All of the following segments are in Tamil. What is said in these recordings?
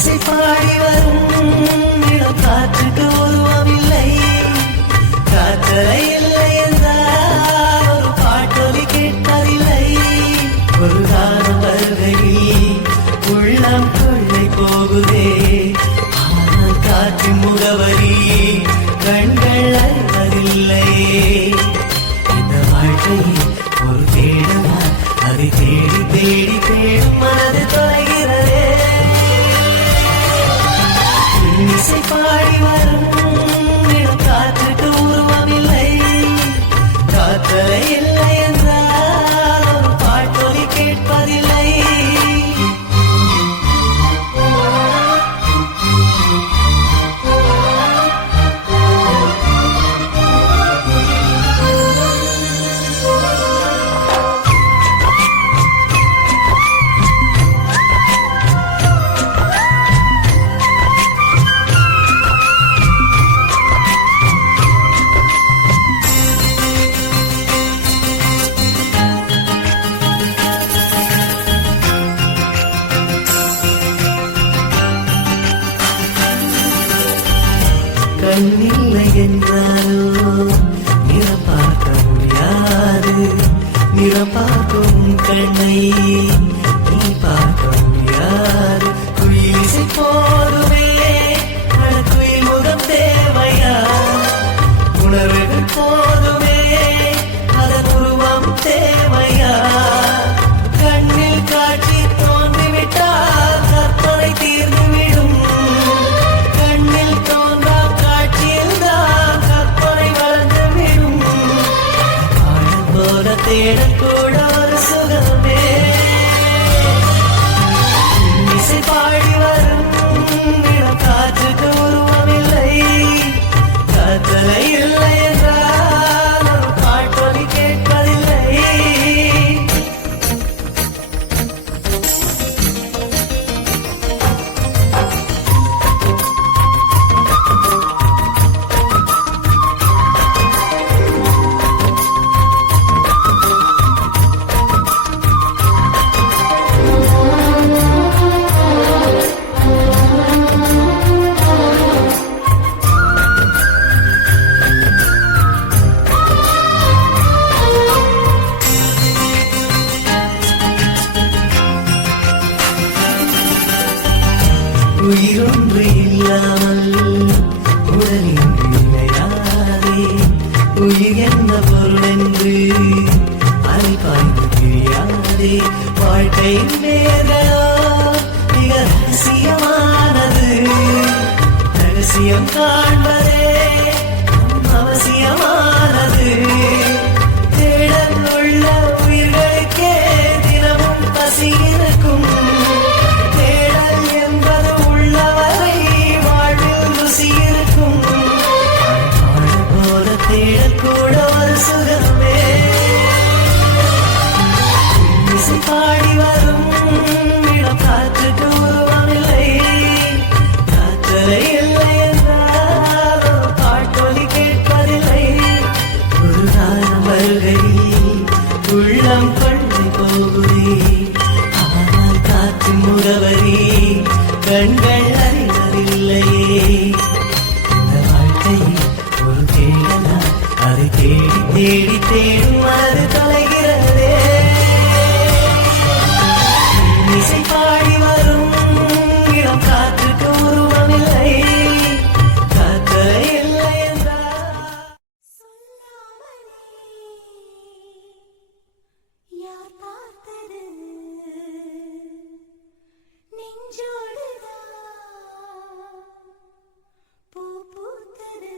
இசை பாடி வரும் இளம் காற்றுக்கு உருவமில்லை, காற்றலை இல்லை என்றால் ஒரு பாட்டொலி கேட்பதில்லை. ஒரு காலம் வருகையில் உள்ளம் கொள்ளை போகுதே, ஆனால் காற்றின் முகவரி கண்கள் அறிவதில்லை. இந்த வாழ்க்கையில் ஒரு தேடலா, அதை தேடி தேடி தேடும் மனது தொலைகிறதே. இசை பாடி வரும் இளம் காற்றுக்கு உருவமில்லை, காற்றலை இல்லை என்றால் ஒரு பாட்டொலி கேட்பதில்லை. கண்ணில்லை என்றாரோ நிறம் பார்க்க முடியாது, நிறம் பார்க்கும் கண்ணை நீ பார்க்க முடியாது. குயில் இசை போதுமே, குயில் முகம் தேவையா, உணர்வுகள் போதுமே, அதன் உருவம் தேவையா. கண்ணில் காட்சி தோன்றிவிட்டால் கற்பனை தீர்ந்துவிடும், கண்ணில் தோன்றா காட்சியில்தான் கற்பனை வளர்ந்துவிடும். ஆழம் போல தேடக்கூட ஒரு சுகமே. இசை பாடி வரும் இளம் காற்றுக்கு உருவமில்லை, காற்றலை இல்லை என்றால் ஒரு பாட்டொலி கேட்பதில்லை. உயிரொன்று இல்லாமல் உடலின்றி இல்லையாதே, உயிர் என்ன பொருள் என்று அறிவாய்ந்து தெரியாதே. வாழ்க்கை நேர்களோ மிக ரகசியமானது, ரகசியம் காண்பதே அவசியமானது. தேடல் உள்ள உயிர்களுக்கே தினமும் பசி இருக்கும், தேடல் என்பது உள்ளவரை வாழ்வில் ருசி இருக்கும். போல தேடல் கூட ஒரு சுகமே. இசை பாடி வரும் இளம் காற்றுக்கு உருவமில்லை, காற்றலை இல்லை என்றால் ஒரு பாட்டொலி கேட்பதில்லை. ஒரு காலம் வருகையில் உள்ளம் கொள்ளை போகுதே, ஆனால் காற்றின் முகவரி கண்கள் அறிவதில்லையே. இந்த வாழ்க்கையில் ஒரு தேடலா, அதை தேடி தேடி தேடும் மனது தொலைகிறதே. இசை பாடி வரும் இளம் காற்றுக்கு உருவமில்லை, காற்றலை இல்லை என்றால் யார் பார்த்தது நெஞ்சோடுதான் பூ பூத்தது.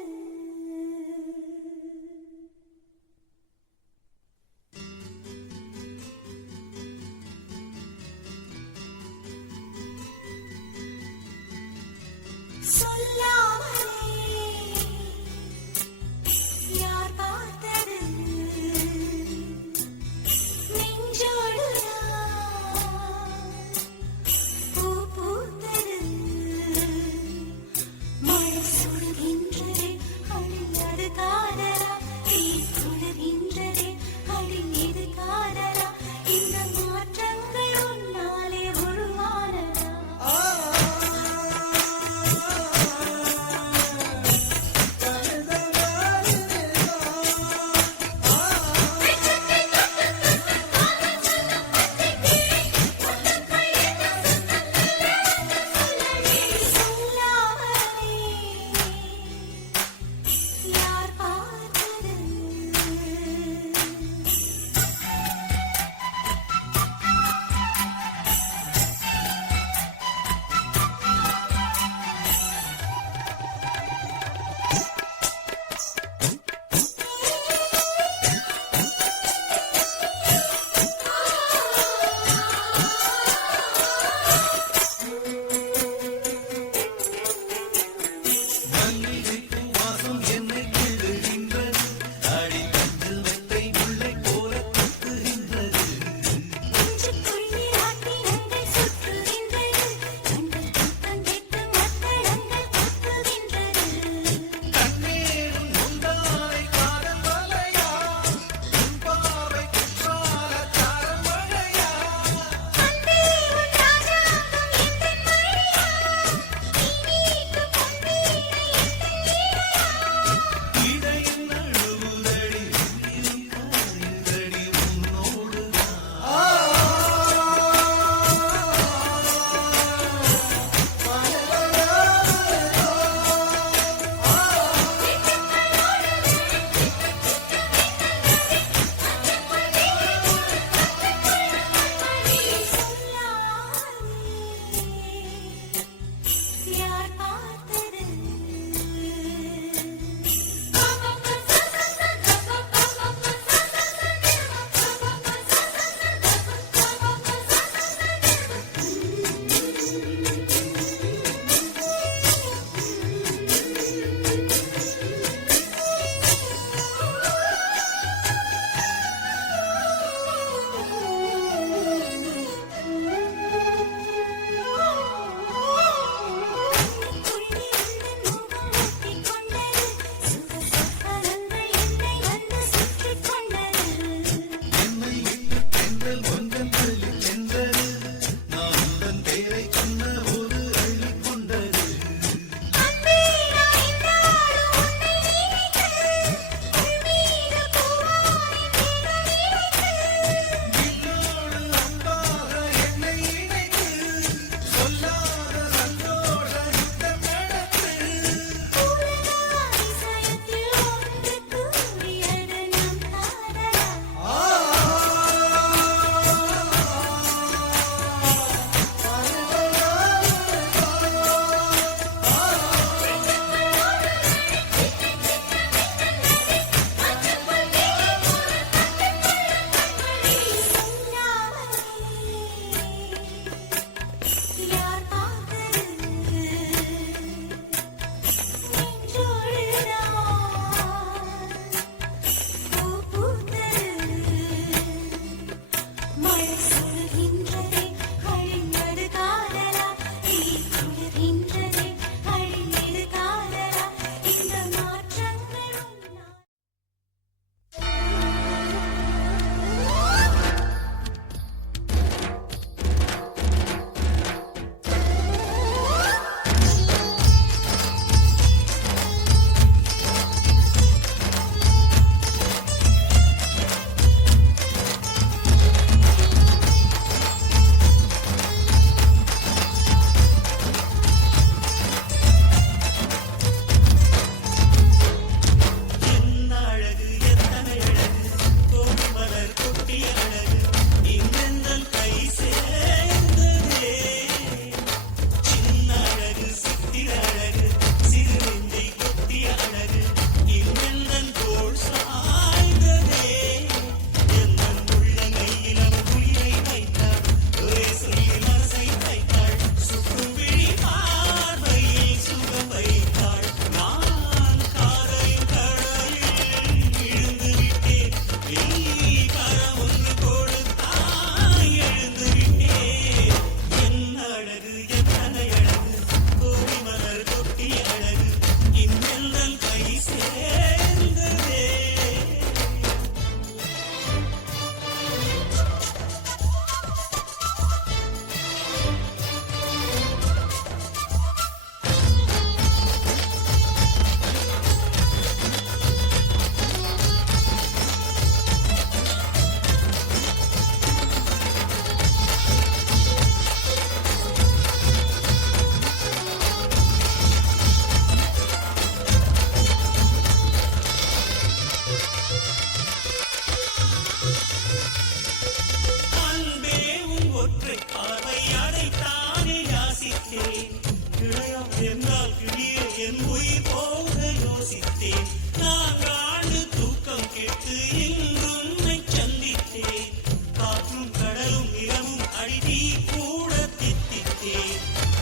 காற்றும் கடலும் நிலவும் அடிதி கூட தித்தித்தே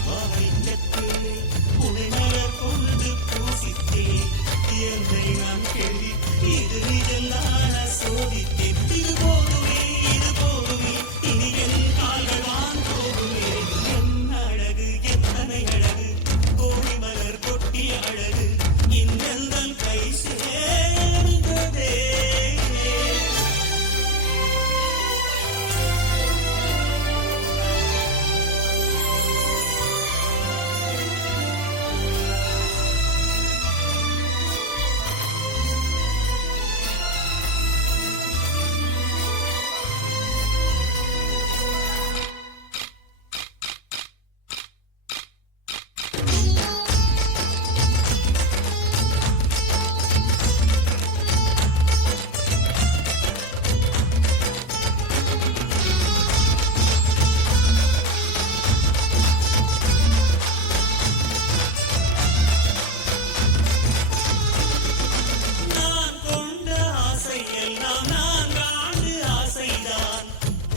வாழைச்சத்தே உடைமலர் கொண்டு பூசித்தே என்னை நான் கேள்வி இது நிஜந்தான சோதித்தேன் இது போதுமே இனி என் கால்கள் வான் போகுமே என் அழகு எத்தனை அழகு கோடி மலர் கொட்டிய அழகு இன்னெந்தன் கை சேர்ந்ததே நான் கொண்ட ஆசை எல்லாம் நான் காண்டு ஆசைதான்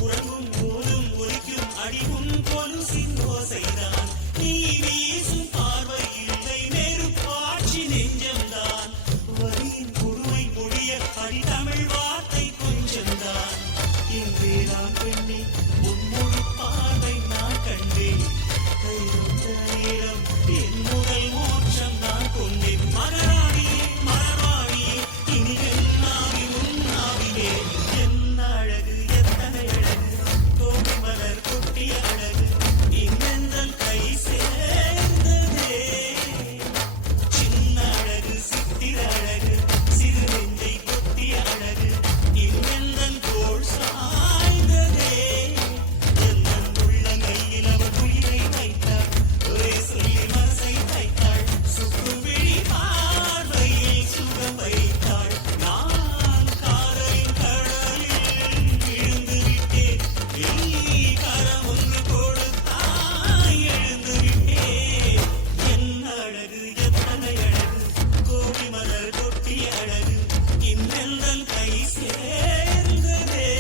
உறங்கும் போதும் ஒலிக்கும் அடிவும் கொலுசின் ஓசைதான் நீ வீசும் பார்வை இல்லை நெருப்பாட்சி நெஞ்சம்தான் வரியின் கொடுமை முடிய அடித்தமிழ் வார்த்தை கொஞ்சம்தான் இன்றே நான் பெண்ணே உன்மொழி பார்வை நான் கண்டேன் கையொத்த நேரம் என் முதல் மோட்சம் நான் கொண்டேன் மலராடியே மலர்வாடியே இனி என் நாவி உன் நாவிலே என் அழகு எத்தனை அழகு கோடி மலர் கொட்டிய அழகு இன்னெந்தன் கை சேர்ந்ததே சின்ன அழகு சித்திர அழகு சிறு நெஞ்சை கொத்திய அழகு இன்னெந்தன் தோள் சாய்ந்ததே என்னன் உள்ளங்கையில் அவள் உயிரை வைத்தாள் ஒரே சொல்லி மனசை தைத்தாள் சுக்குவிழி பார்வையில் சுகம் வைத்தாள் நான் காதலின் கடலில் விழுந்து விட்டேன் நீ கரம் ஒன்று கொடுத்தாய் எழுந்து விட்டேன் என் அழகு எத்தனை அழகு கோடி மலர் கொட்டிய அழகு இன்னெந்தன் கை சேர்ந்ததே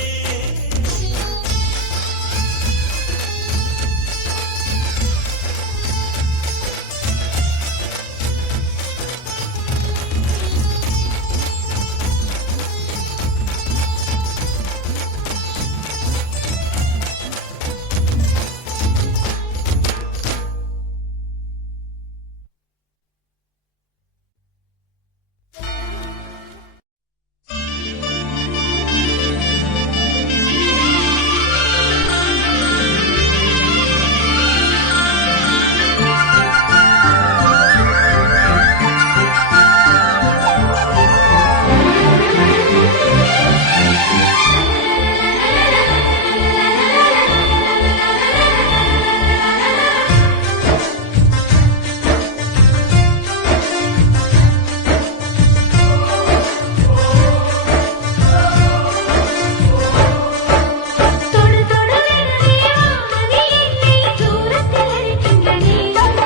தொடு தொடுவெனவே வானதி என்னை தூரத்தில் அழைக்கின்ற நேரம்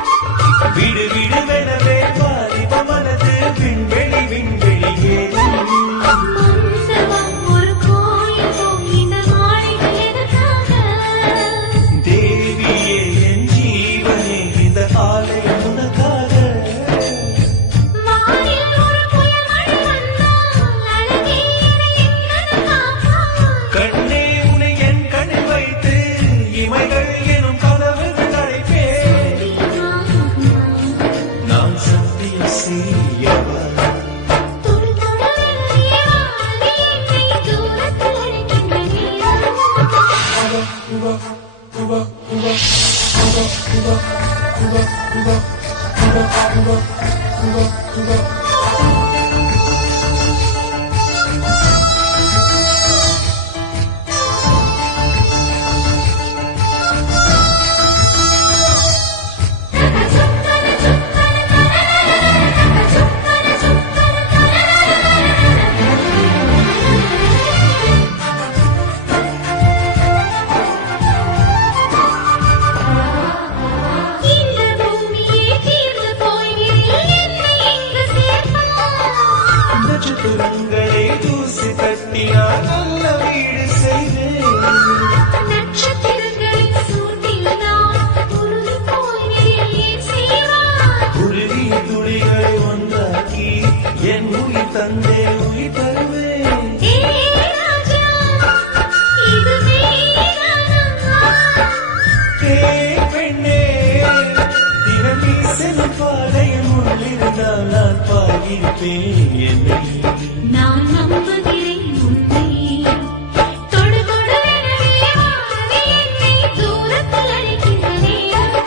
விடு விடுவெனவே வாலிப மனது விண்வெளி ஏதும் மம்சவம் ஒரு கோயில் போல் இந்த மாளிகை எதற்காக தேவியே என் ஜீவனே இந்த ஆலயம் உனக்காக வானில் ஒரு புயமழை வந்தால் அழகே என்னை எங்கனம் காப்பாய் கண்ணே உனை என் கண்ணில் வைத்து இமைகள் எனும் கதவுகள் அழைப்பேன் நாம் சத்தியம் செய்யவா தொடு தொடுவெனவே வானதி என்னை தூரத்தில் அழைக்கின்ற நேரம் இந்த பூமியே தீர்ந்து போய்விடில் என்னை எங்கு சேர்க்க இருப்பேன் என்னை நான் நம்புகிறேன் உன்னை தொடு தொடுவெனவே வானமே என்னை தூரத்தில் அழைக்கின்ற நேரம்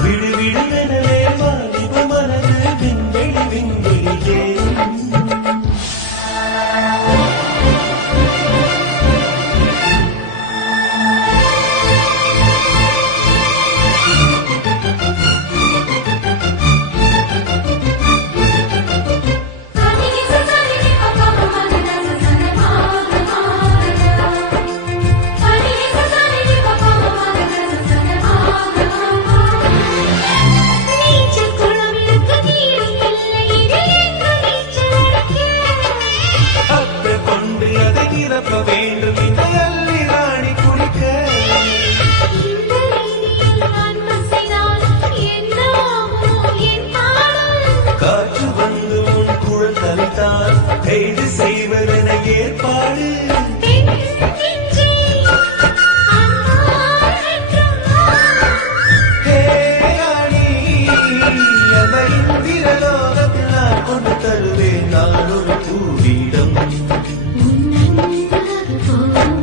விடு விடுவெனவே வாலிப மனது விண்வெளி விண்வெளியே நீச்சல் குளமிருக்கு நீரும் இல்லை இடையேற்று நீச்சல் அடிக்க கப்பை கொண்டு அதை நிரப்ப வேண்டும் இந்த அள்ளி ராணி குளிக்க இந்த ரீதியில் நான் பசினால் என்ன ஆகுமோ என் பாடல் காற்று வந்து உன் குழல் தரித்தால் கைது செய்வதென ஏற்பாடு பெண் நெஞ்சே அன்பால் வென்றான் ஹே ராணி அந்த இந்திரலோகத்தில் நான் கொண்டு தருவேன் நான் ஒரு பூவீடம் உன்னன்பது போதும்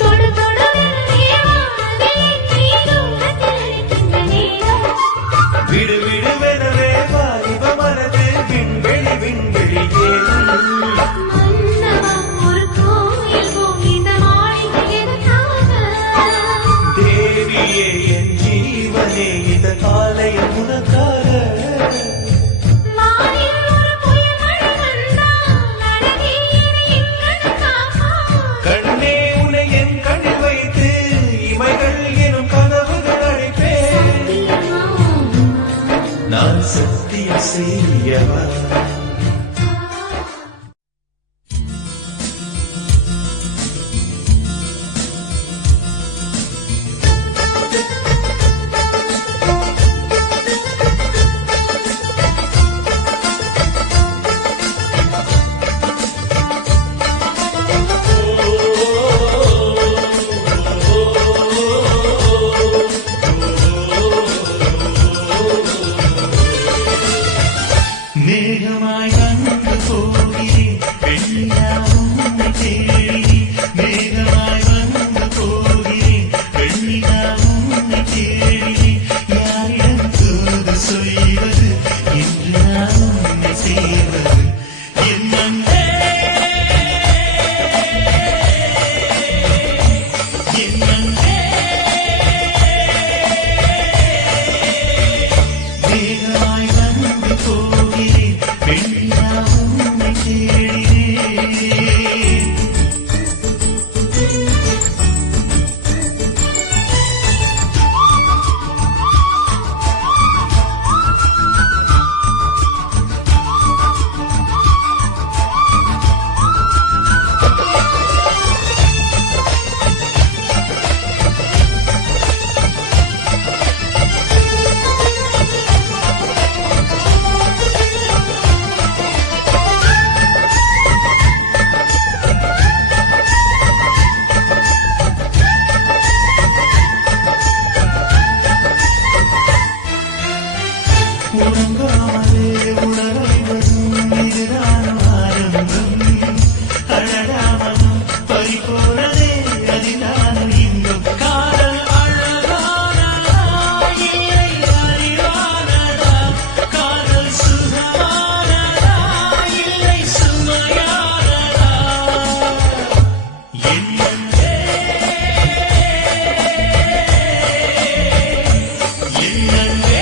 தொடு தொடுவெனவே வானமே என்னை தூரத்தில் அழைக்கின்ற நேரம் விடு விடுவெனவே வாலிப மனது விண்வெளி விண்வெளியே மன்னவா ஒரு கோயில் போம் இந்த மாளிகை எதற்காக தேவியே என் ஜீவனே இந்த காலையில் உனக்காக வானில் ஒரு புயல் மழை வந்தால் அழகே என்னை எங்கன் காப்பாய் கண்ணே உன்னை என் கண்ணில் வைத்து இமைகள் எனும் கனவுகள் அழைப்பேன் நான் சத்தியம் செய்யவா மேகமாய் வந்து போகிறேன் வெண்ணிலா உன்னை தேடி மேகமாய் வந்து போகிறேன் வெண்ணிலா உன்னை தேடி யாரிடம் தூது சொல்வது என்று நான் உன்னை செய்வது என் அன்பே என் அன்பே மேகமாய் வந்து போகிறேன் வெண்ணிலா உன்னை தேடினேன் உறங்காமலே உணர்வதும் இதுதான் ஆரம்பம் அழகாமலும் பறிபோனதே அதிதானும் இன்பம் காதல் அழகானதா இல்லை அறிவானதா காதல் சுகமானதா இல்லை சுமையானதா என் அன்பே என் அன்பே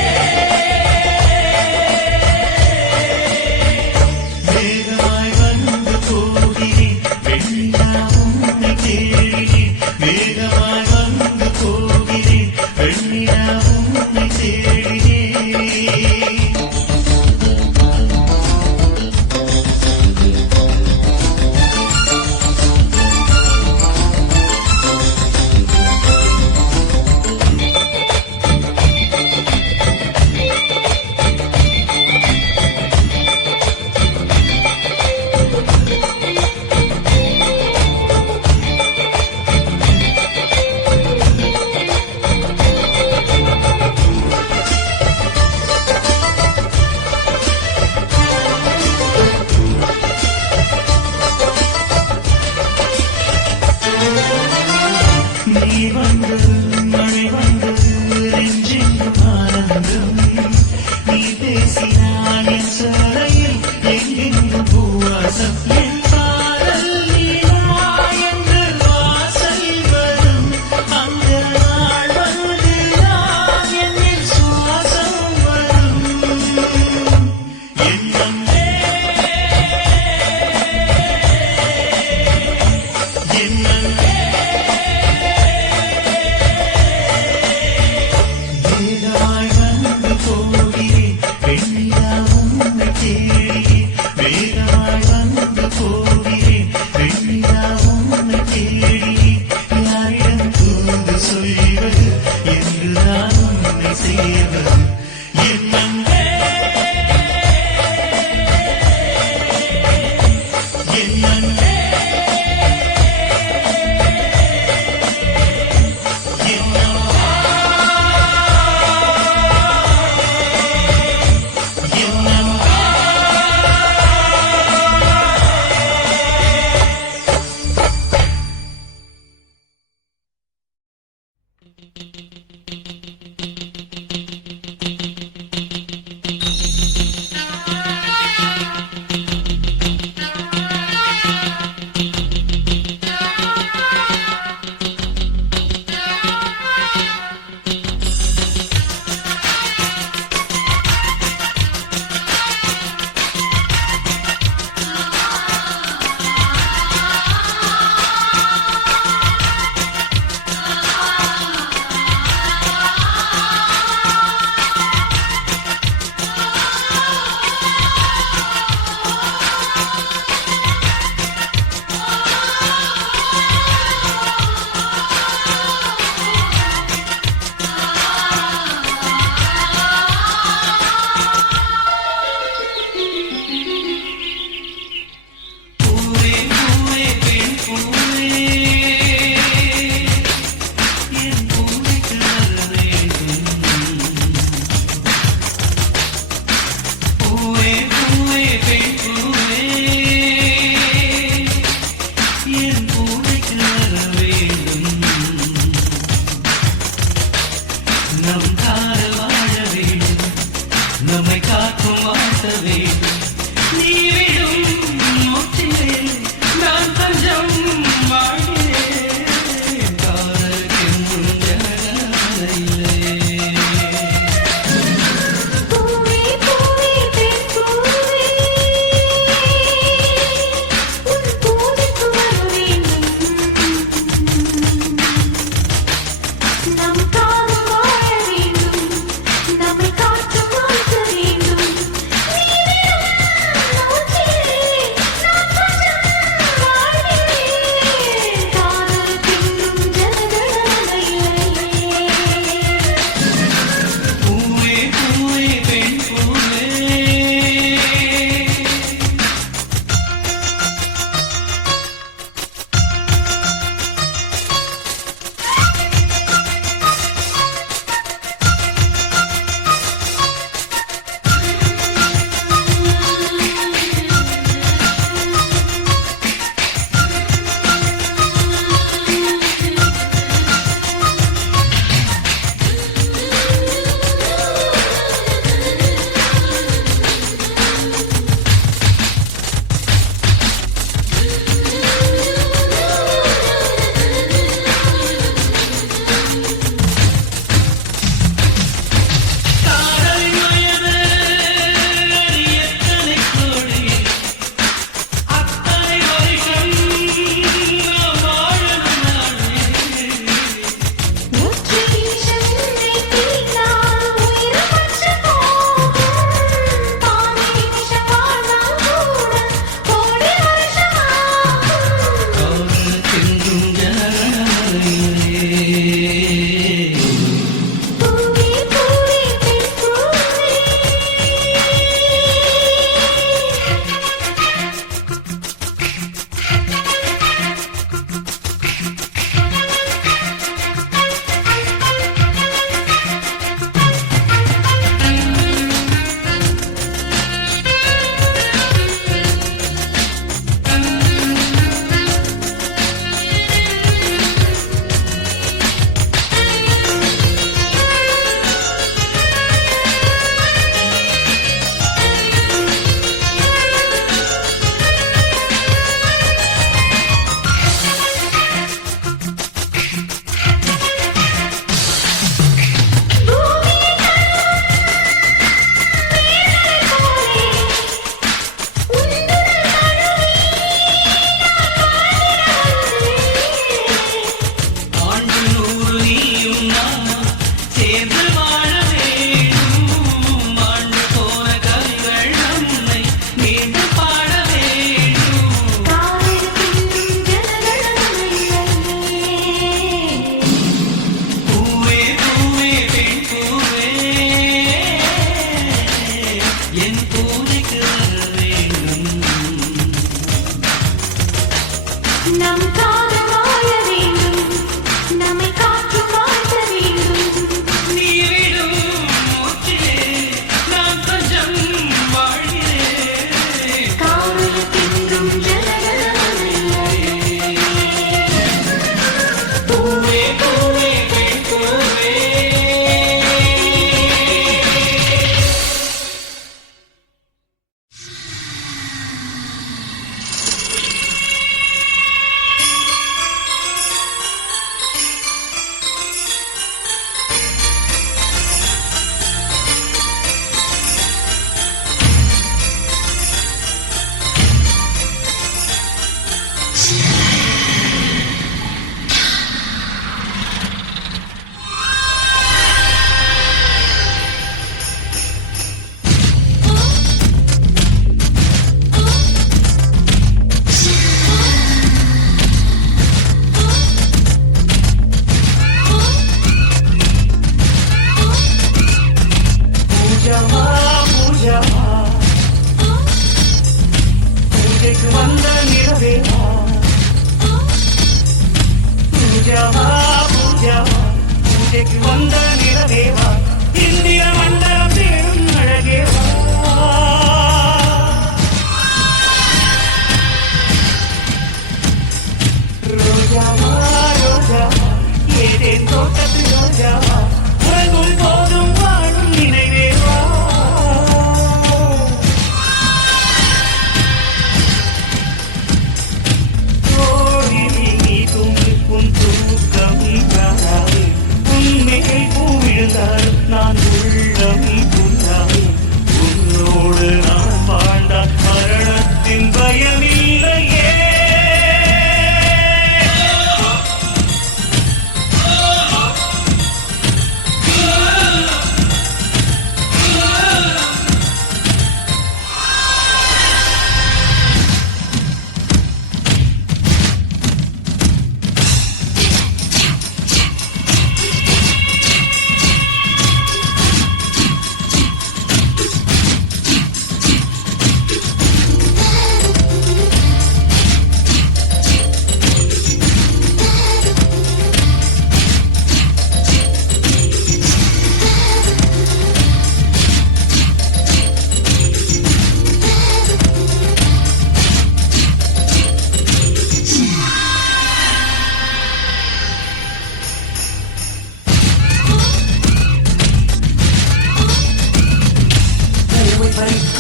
மேகமாய் வந்து போகிறேன் வெண்ணிலா உன்னை தேடினேன் மேகமாய் வந்து போகிறேன் வெண்ணிலா உன்னை தேடினேன்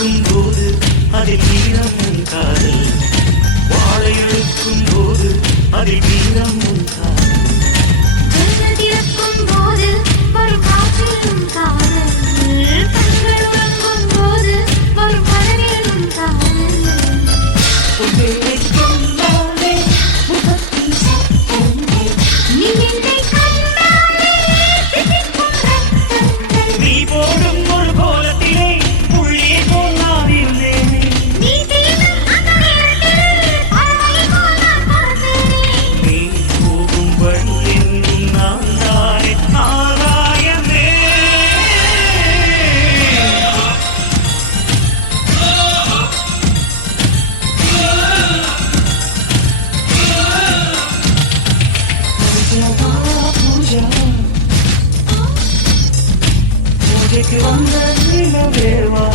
இருக்கும் போது அதில் வீரம் உன் காதல் வாழை எடுக்கும் போது அதில் வீரம் உன் காதல் ஜன்னதிறக்கும் போது வரும் காற்றிலும் காதல் கண்கள் உறங்கும் போது வரும் கனவிலும் காதல் உன்னை கொண்டாலே முகத்தில் சத்தமே நீ என்னை கண்டாலே தித்திக்கும் ரத்தங்கள் நீ போடும் ஒரு கோலத்திலே புள்ளியை போல் நான் இருந்தேனே நீ தீண்டும் அந்த நேரத்தில் பறவை போல் நான் பறந்தேனே நீ போகும் வழி எங்கும் நான் தானே ஆகாயமே பூஜா பூஜைக்கு வந்த நிலவேவா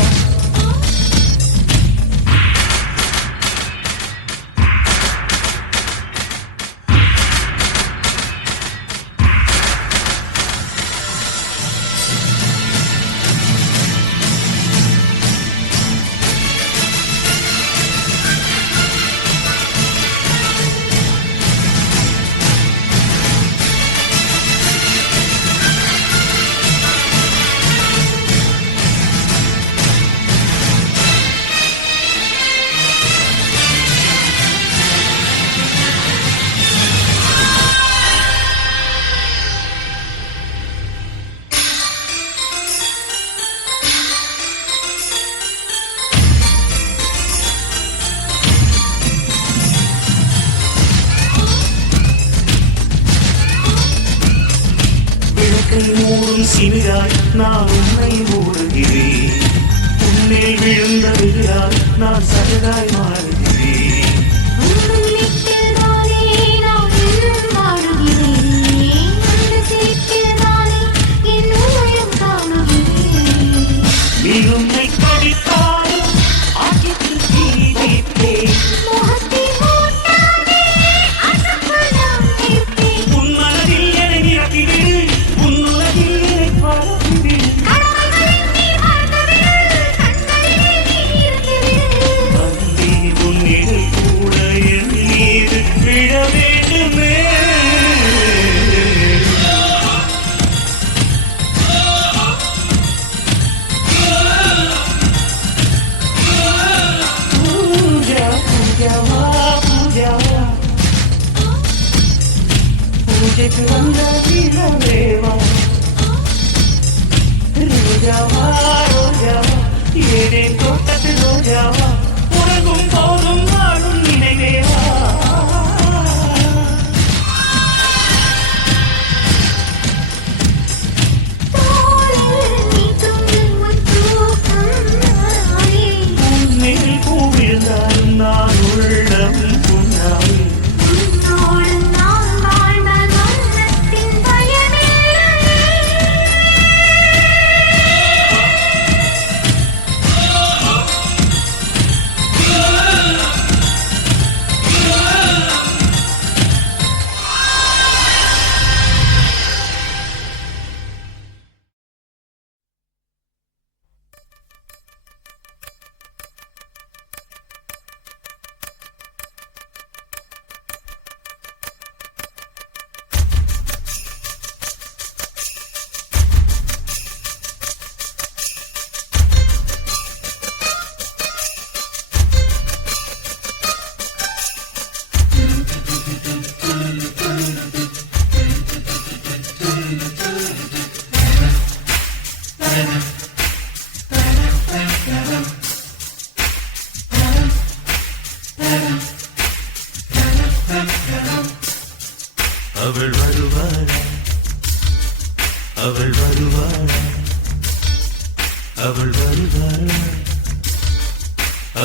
விளக்கை மூடும் சிமிராய் நான் உன்னை மூடுகிறேன் உன்னில் விழுந்த விழாய் நான் சரதாய் மாறுகிறேன் உன்னிலிட்டுதானே நான் இன்னும் வாழுகிறேன் அந்த சிரிப்பில்தானே என் உலகம் காணுகிறேன் நீ உன்னை கடித்தாலும் ஆக்கிட்டு தீ வைப்பேன் முகத்தை மூட்டாதே அசப்புள் நான் நிற்பேன் உன் மனதில் என்னை நிரப்பிவிடு உன் உலகில் என்னை பரப்பிவிடு கடவுள்களின் நீ வாழ்ந்தவிடு கண்களிலே நீ இருந்துவிடு அன்பே உன் நிழல் கூட என் மீது விழ வேண்டுமே பூஜா பூஜாவா பூஜாவா பூஜைக்கு வந்த நிலவேவா ரோஜாவா ரோஜாவா ஏனே தோட்டத்து ரோஜாவா உறங்கும் போதும் வாழும் நினைவேவா தோளில் நீ தூங்கும் உன் தூக்கம் நானே உன்னில் பூவிழ்ந்தால் நான் உள்ளம் புண்ணாவே உன்னோடு நான் வாழ்ந்தால் மரணத்தின் பயமில்லையே அவள் வருவாளா அவள் வருவாளா அவள் வருவாளா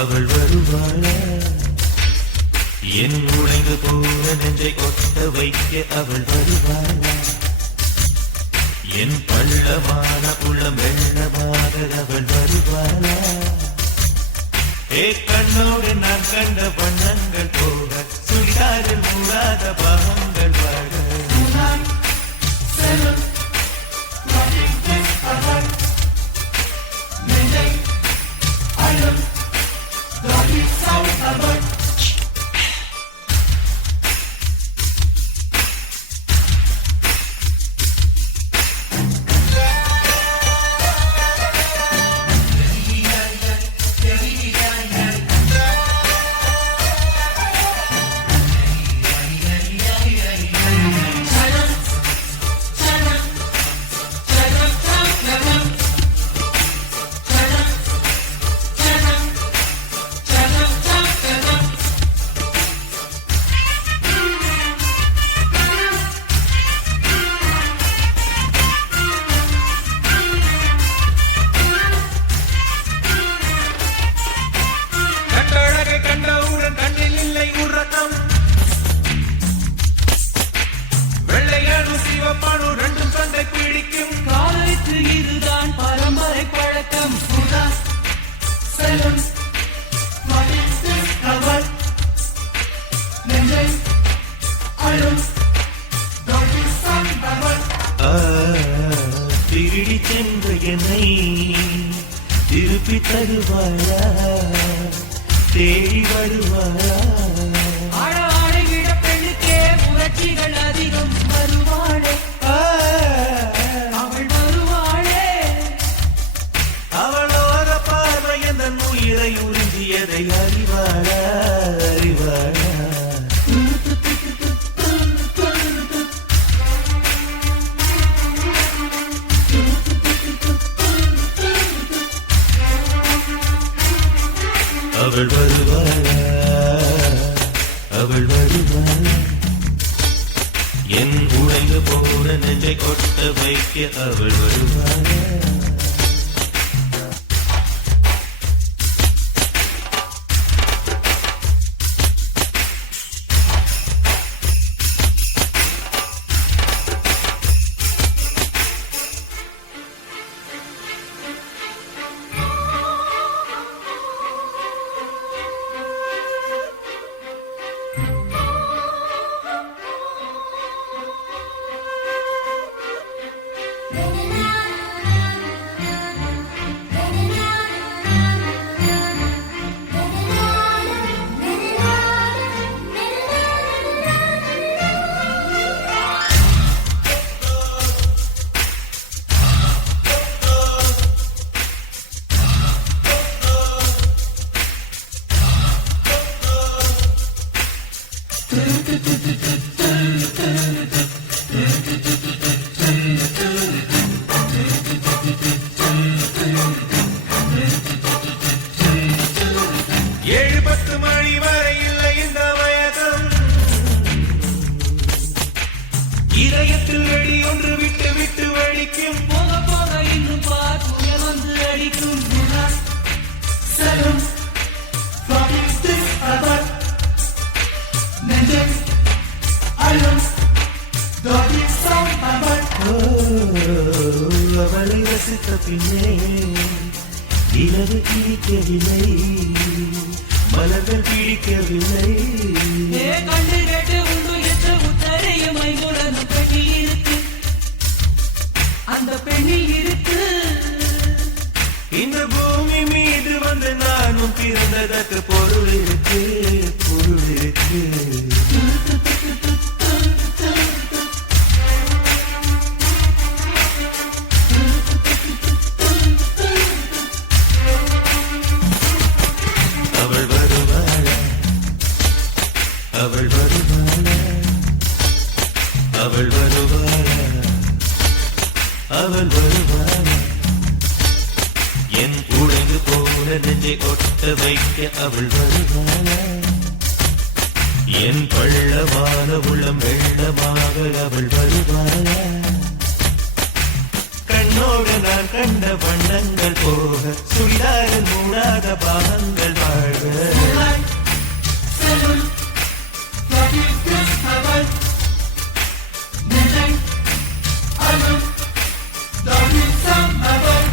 அவள் வருவாளா என் உடைந்து போன நெஞ்சை கொத்த வைக்க அவள் வருவாளா என் பள்ளமான உள்ளம் வெள்ளமாக அவள் வருவாளா ஏ கண்ணோடு நான் கண்ட வண்ணங்கள் போக சுடிதாரில் மூடாத பாகங்கள் வாழ செல்லும் செல்லும் மடித்து அவள் நெஞ்சை அழும் தோழி சம்பவள் திருடி சென்ற என்னை திருப்பி தருவாளா தேடி வருவாளா ஆடைவிட பெண்ணுக்கே புரட்சிகள் அதிகம் வருவாளே அவள் வருவாளே அவளோர பார்வை எந்த உயிரை உறிஞ்சியதை அறிவாளா அறிவாளா அவள் வருவாளா அவள் வருவாளா என் உழைந்து போன நெஞ்சை கொட்ட வைக்க அவள் வருவாளா ஏழு 10 மணி வரை இல்லை இந்த வயதம் இதயத்தில் வெடி ஒன்று விட்டு விட்டு வெடிக்கும் போக போக இன்னும் பார்த்து வந்து அடிக்கும் செல்லும் மடித்து அவள் நெஞ்சை அழும் தோழி சம்பவள் அவளை ரசித்த பின்னே இரவு பிடிக்கவில்லை மலர்கள் பிடிக்கவில்லை கண்டு கேட்டு உண்டு என்ற உத்தரையும் ஐங்குடன் பெண்ணி இருக்கு அந்த பெண்ணில் இருக்கு இந்த பூமி மீது வந்து நானும் பிறந்ததற்கு பொருள் இருக்கு பொருள் இருக்கு அவள் வருவாளா அவள் வருவாளா அவள் வருவாளா அவள் வருவாளா என் உழைந்து போன நெஞ்சை கொட்ட வைக்க அவள் வருவாளா என் பள்ளமான உள்ளம் வெள்ளமாக அவள் வருவாளா கண்ணோடு நான் கண்ட வண்ணங்கள் போக சுடிதாரில் மூடாத பாகங்கள் வாழ்க செல்லும் மடித்து அவள் நெஞ்சை அழும் தோழி சம்பவள்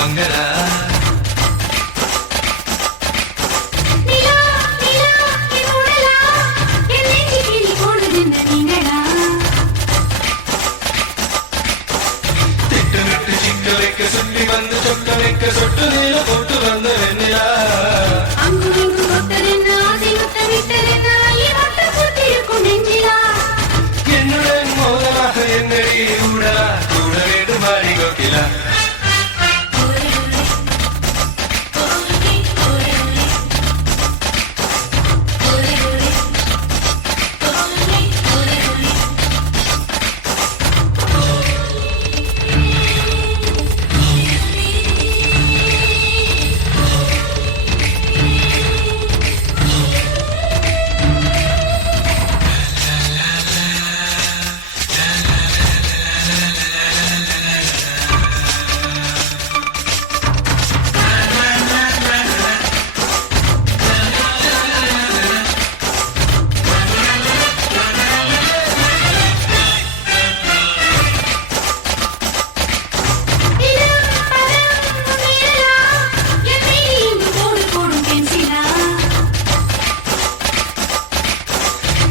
மங்களா நிலா நிலா என்னோடலா என் நெஞ்சில் கிளி போடுகின்ற நீங்களா திட்டமிட்டு சிக்க வைக்க சுற்றி வந்து சொக்க வைக்க சொட்டு நீல போட்டு வந்த வெண்ணிலா அங்கும் இங்கும் கொட்டதென்ன ஆசை முத்தமிட்டதென்ன இவட்ட பூத்திருக்கும் நெஞ்சிலா என்னுடன் மோதலாக என்னடி ஊடலா கூட வேண்டும் மாறி கோகிலா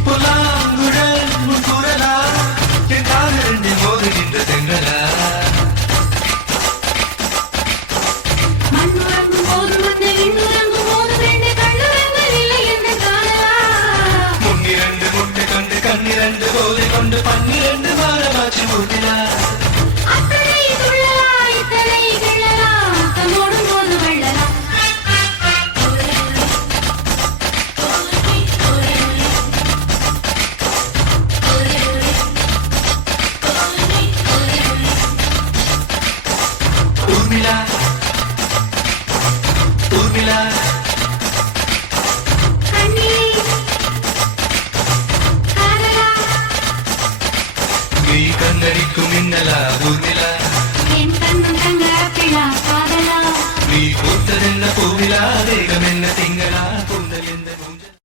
புலாங்குழல் முன் குரலா என் காதலில் மோதுகின்ற தென்றலா முன்னிரண்டு முட்டை கொண்டு கண்ணிரண்டு போதை கொண்டு பன்னிரண்டு வாரமாச்சு ஊட்டிலா ஊர்மிளா ஊர்மிளா நீ கண்ணடிக்கும் மின்னலா ஊர்மிளா நீ பூத்ததென்ன பூவிலா தேகம் என்ன திங்களா கூந்தல் எந்த ஊஞ்சல்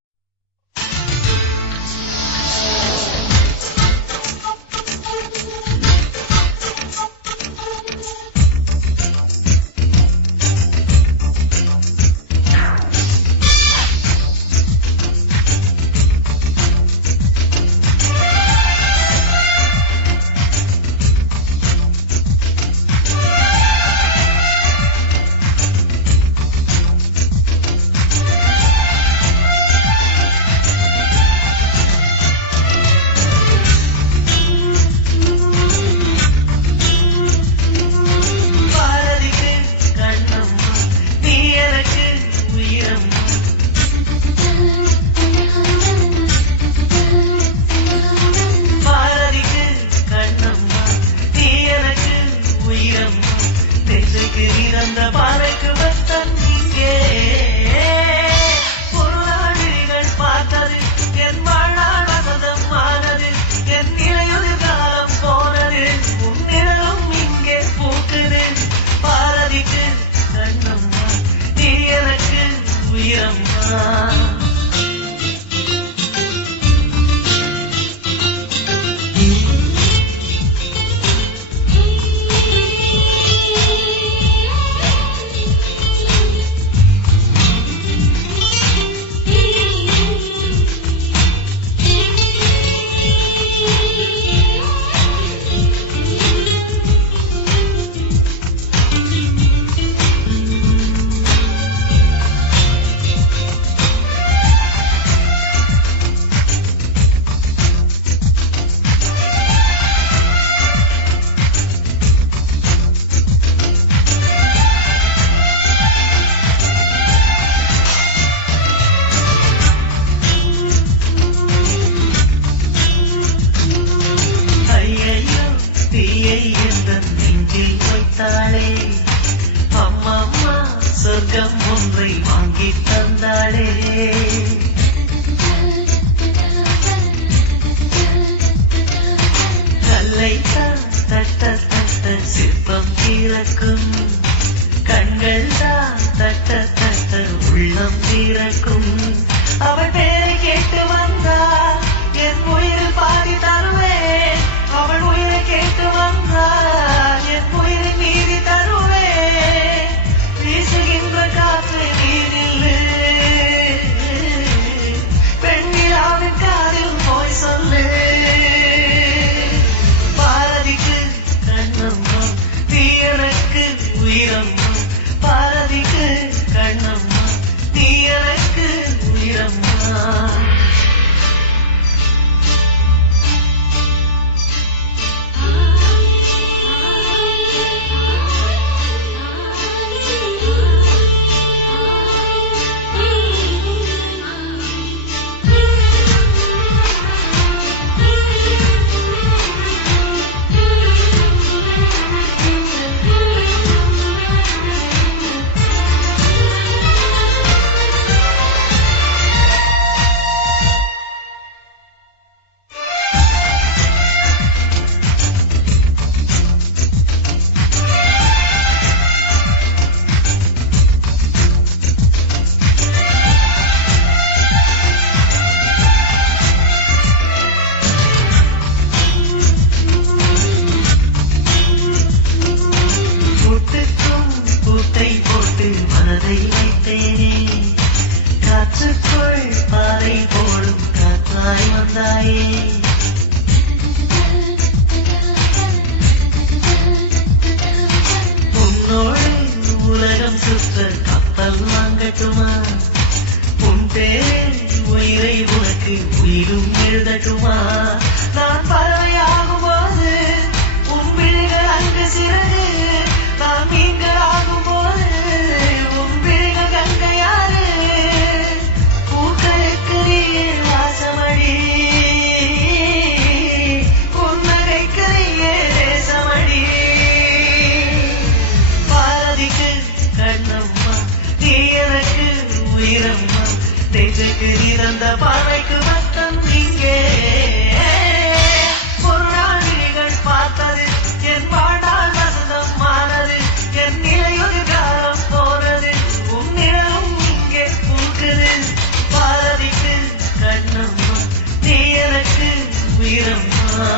எதிரிறந்த பார்வைக்கு வட்டம் இங்கே ஒரு நாள் நீங்கள் பார்த்தது என் வாழ்நாள் வசந்தம் மானது என் நிலையொரு காலம் போனது உன் நிலவும் இங்கே பூக்குது பாரதிக்கு கண்ணம்மா நீ எனக்கு உயிரம்மா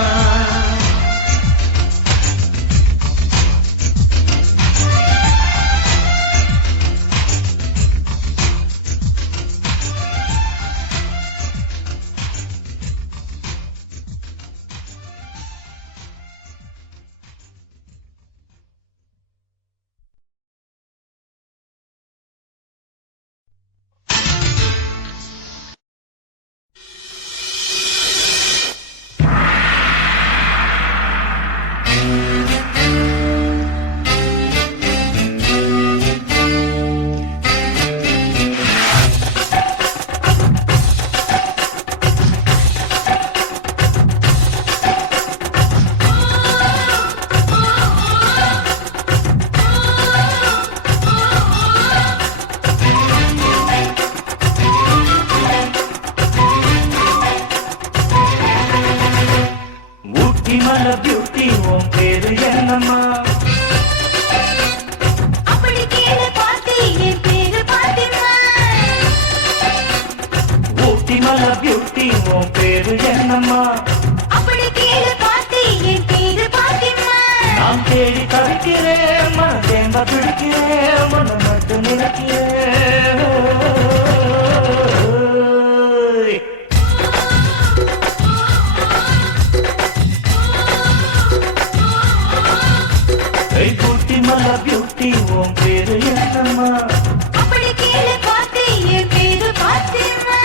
மல பியூட்டி உன் பேரு என்னம்மா அப்படி கேளு பாட்டி என் பேரு பாத்திமா ஊட்டி மல பியூட்டி உன் பேரு என்னம்மா அப்படி கேளு பாட்டி என் பேரு பாத்திமா நான் தேடி தவிக்கிறேன் மனதேம்ப பிடிக்கிறேன் மனம் மட்டும் நினைக்கிறேன் ஊட்டி மல பியூட்டி உன் பேரு என்னம்மா அப்படி கேளு பாட்டி என் பேரு பாத்திமா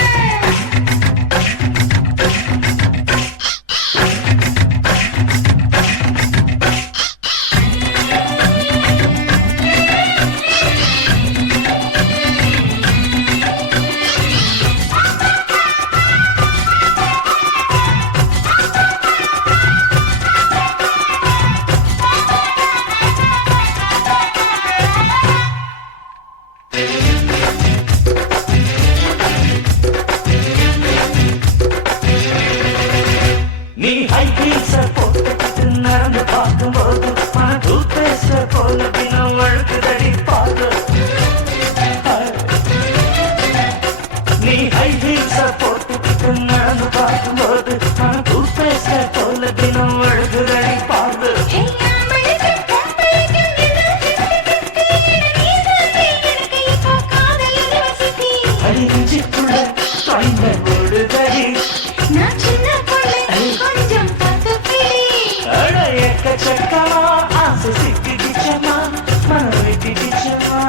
நீ ஹை ஹீல்ஸ போட்டுக்கிட்டு நடந்து பார்க்கும்போது மனது பேச போல தினம் வழுக்குதடி பார்த்து நீ ஹை ஹீல்ஸ போட்டுக்கிட்டு நடந்து பார்க்கும்போது மனது பேச போல தினம் வழுக்குதடி பார்த்து அடிஞ்சிக்குள்ள கைந்த ஓடுதடி எக்கச்சக்கமா ஆசை சிக்கிச்சமா மனதை பிடிச்சமா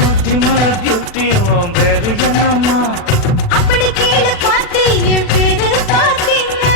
ஊட்டி மல பியூட்டி உன் பேரு என்னம்மா அப்படி கேளு பாட்டி என் பேரு பாத்திமா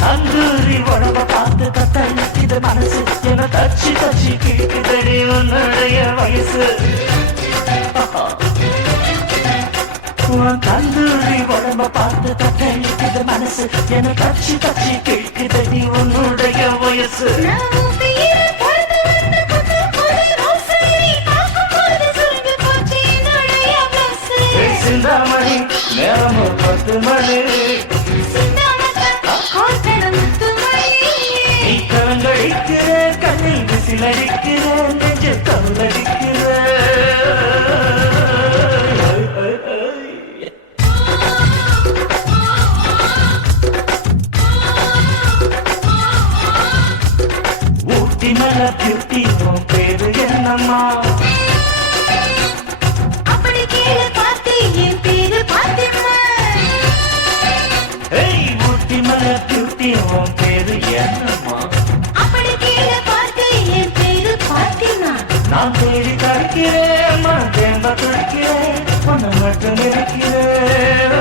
தந்தூரி உடம்ப பார்த்து தத்தளிக்குது மனசு என தச்சு தச்சு கிழிக்குதடி உன்னுடைய வயசு தந்தூரி உடம்ப பார்த்து தத்தளிக்குது மனசு என தச்சு தச்சு கிழிக்குதடி உன்னுடைய வயசு சிந்தாமணி நேரமும் 10 மணி நீ கலங்கடிக்கிற கண்ணில் விசிலடிக்கிற நெஞ்சு கவுலடிக்கிற ஊட்டி நினைக்கிறேன் மனம் தேம்ப துடிக்கிறேன் உன்னை மட்டும் நினைக்கிறேன்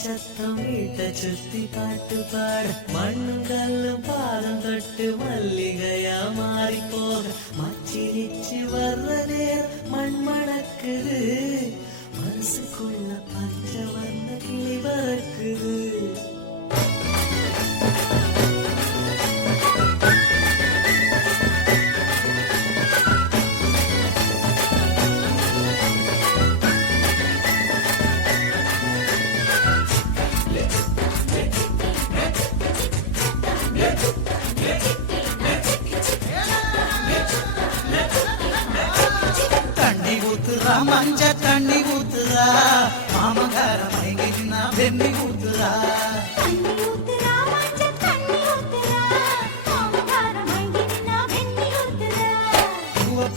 சத்தம் வீட்டை சுத்தி பாட்டு பாட மண்ணும் கல்லும் பாதம் தொட்டு மல்லிகையா மாறி போக மச்சிரிச்சு வர்ற நேரம் மண் மணக்குது மனசுக்குள்ள பஞ்ச வந்த கிளி பறக்குது மஞ்ச தண்ணி ஊத்துறா மாமகார மயங்கினா வெண்ணி ஊத்துறா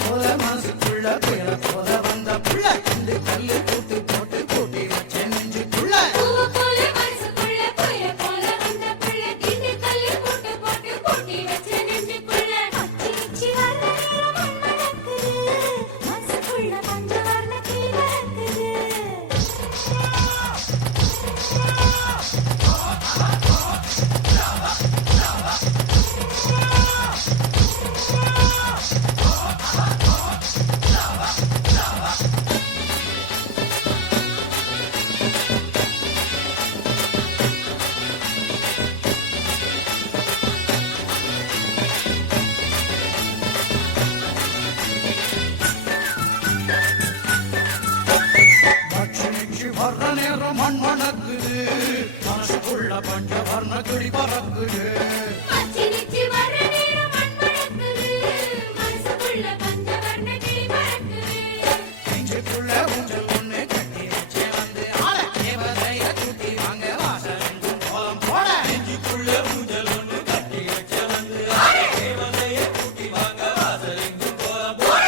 போல மனசுக்குள்ள புயல போல வந்த புள்ள இந்த கல்லு கூட்டு போட்டு கூட்டி வச்ச நெஞ்சுக்குள்ள மண் மணக்குது மனசுக்குள்ள பஞ்ச வர்ண கிளி பறக்குது நெஞ்சுக்குள்ள ஊஞ்சல் ஒண்ணு கட்டி வச்சே வந்து ஆள தேவதைய கூட்டி வாங்க வாசலெங்கும் கோலம் போட நெஞ்சுக்குள்ள ஊஞ்சல் ஒண்ணு கட்டி வச்சே வந்து ஆள தேவதைய கூட்டி வாங்க வாசலெங்கும் கோலம் போட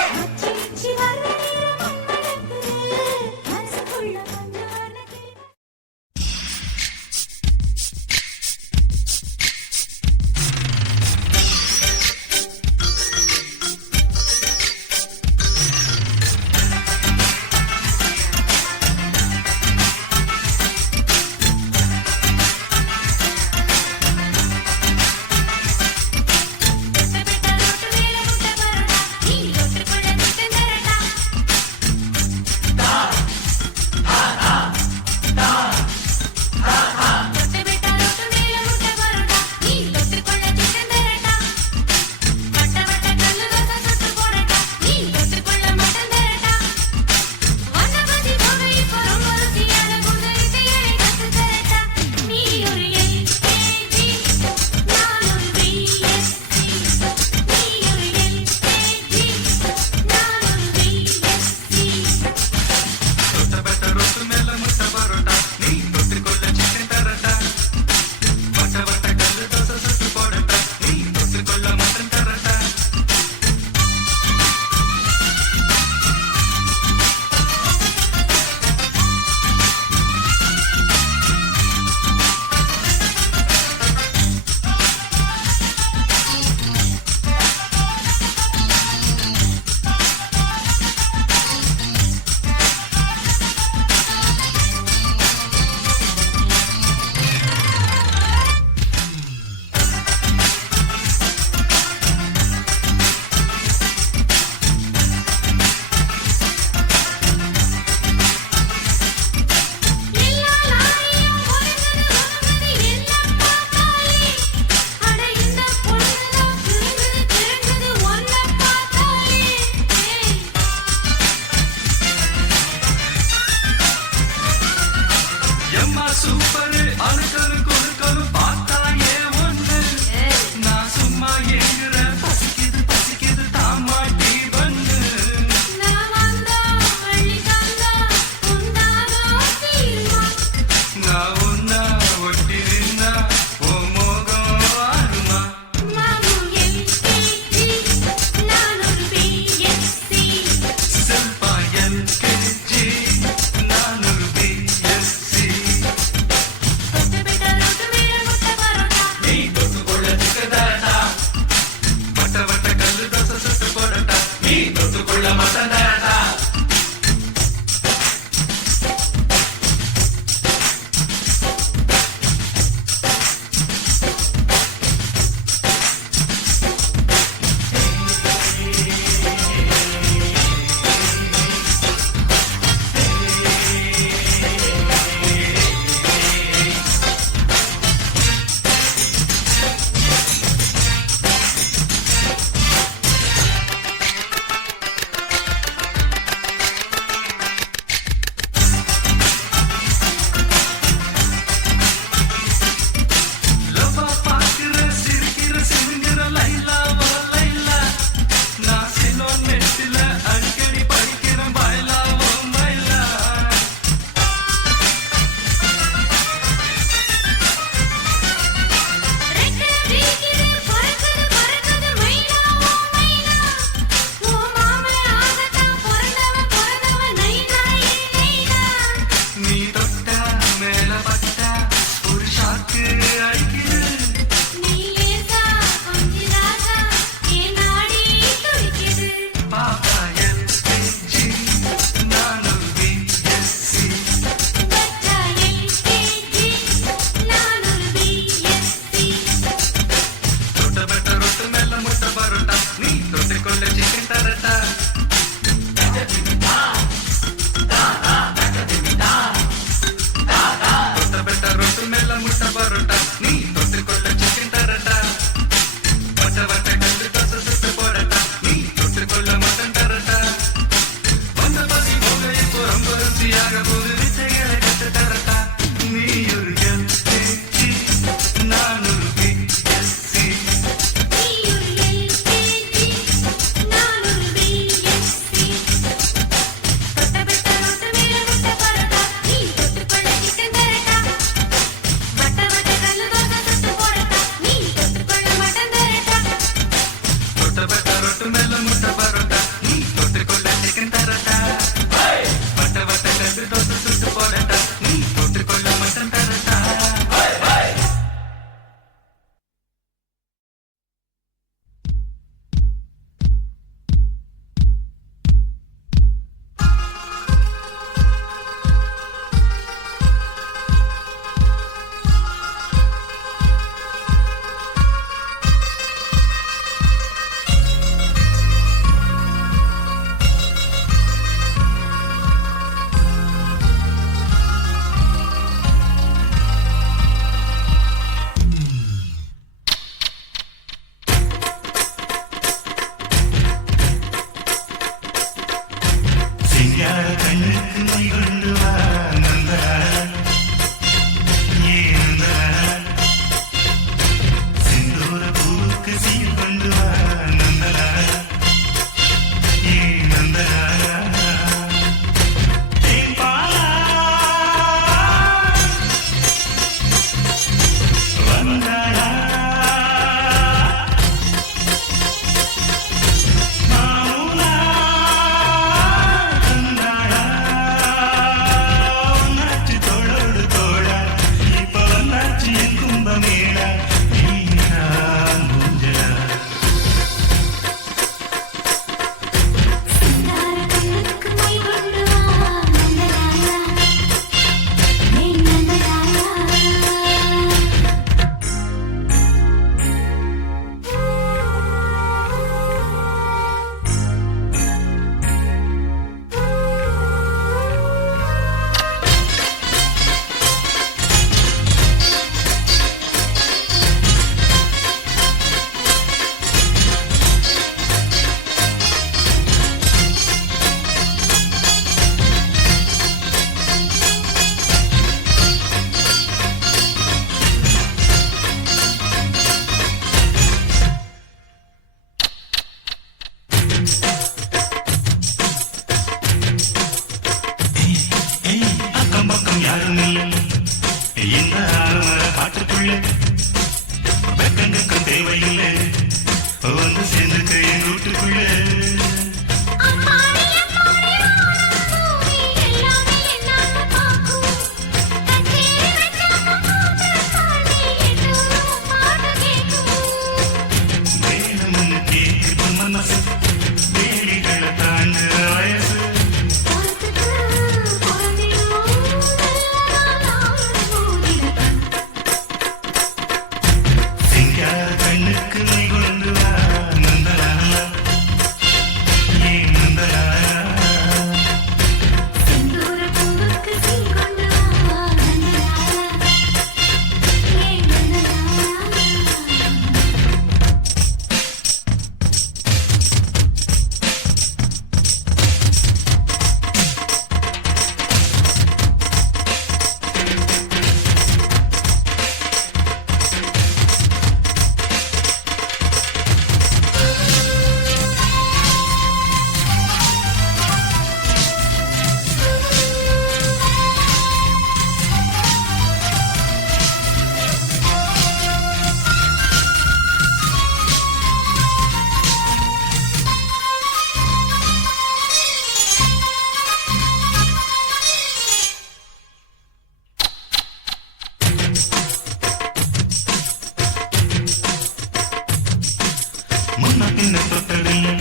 பின்ன தொட்டதில்லை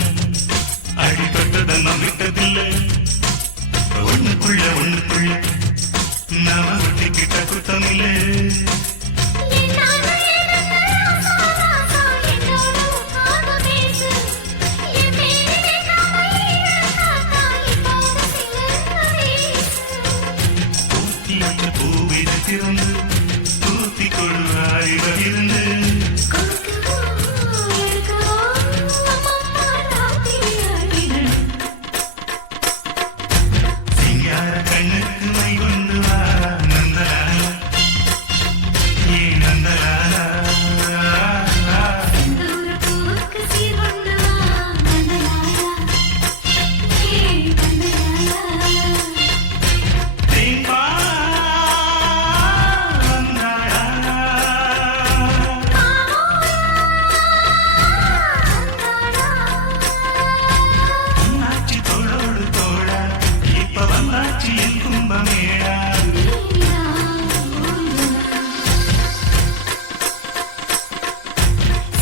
அடிபட்டதை நம்பிட்டதில்லை ஒண்ணுக்குள்ள நாம ஒட்டிக்கிட்ட குத்தமில்லை பூவித திறந்து தூத்தி கொள்வாரிடம் இருந்து சிங்கார கண்ணுக்கு மை கொண்டு வா நந்தலாலா ஏ நந்தலாலா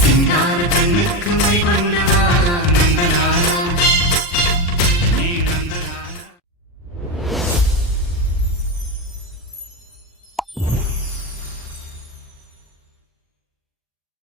சிங்கார கண்ணுக்கு மை கொண்டு